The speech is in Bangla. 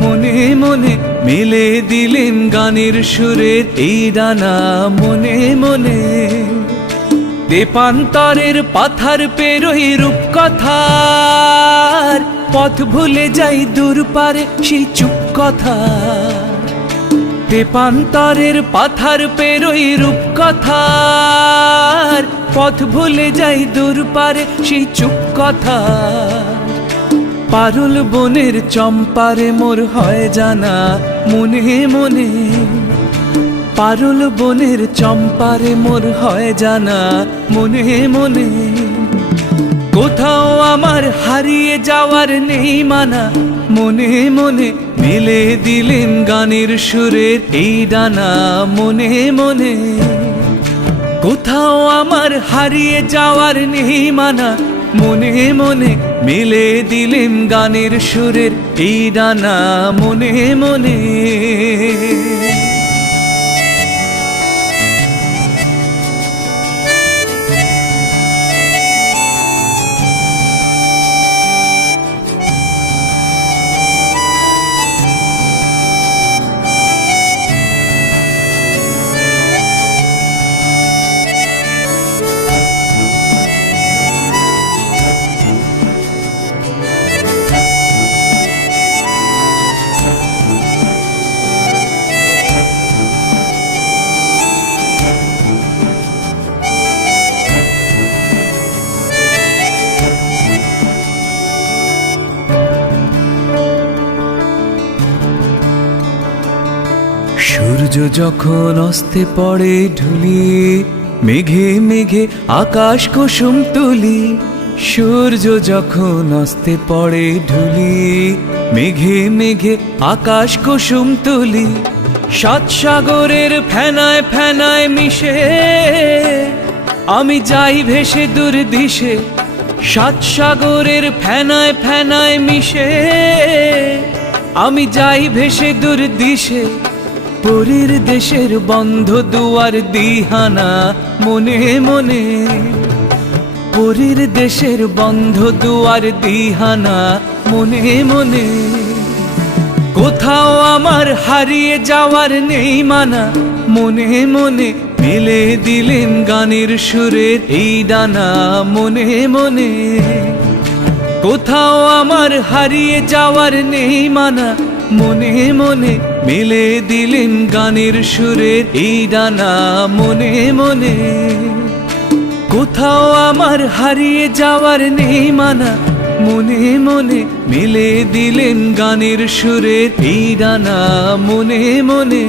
মনে মনে মেলে দিলেন গানের সুরের এই ডানা মনে মনে। দেপান্তরের পাথার পেরোই রূপকথার পথ ভুলে যাই দূর পারে সেই চুপ কথা। দেপান্তরের পাথার পেরোই রূপকথার পথ ভুলে যাই দূর পারে সেই চুপ কথা। পারুল বনের চম্পারে মোর হয় জানা মনে মনে। পারুল বনের চম্পারে মোর হয় জানা মনে মনে। কোথাও আমার হারিয়ে যাওয়ার নেই মানা মনে মনে। মেলে দিলেন গানের সুরের এই ডানা মনে মনে। কোথাও আমার হারিয়ে যাওয়ার নেই মানা মনে মনে। মেলে দিলেন গানের সুরের এই ডানা মনে মনে। সূর্য যখন অস্তে পড়ে ঢুলি মেঘে মেঘে আকাশ কুসুম তুলি। সূর্য যখন অস্তে পড়ে ঢুলি মেঘে মেঘে আকাশ কুসুম তুলি। সাত সাগরের ফেনায় ফেনায় মিশে আমি যাই ভেসে দূর দিশে। সাত সাগরের ফেনায় ফেনায় মিশে আমি যাই ভেসে দূর দিশে। পরীর দেশের বন্ধ দুয়ার দিহানা মনে মনে। পরীর দেশের বন্ধ দুয়ার দিহানা মনে মনে। কোথাও আমার হারিয়ে যাওয়ার নেই মানা মনে মনে। মেলে দিলেন গানের সুরের এই ডানা মনে মনে। কোথাও আমার হারিয়ে যাওয়ার নেই মানা মনে মনে। মেলে দিলেন গানের সুরের এই ডানা মনে মনে। কোথাও আমার হারিয়ে যাওয়ার নেই মানা মনে মনে। মেলে দিলেন গানের সুরের এই ডানা মনে মনে।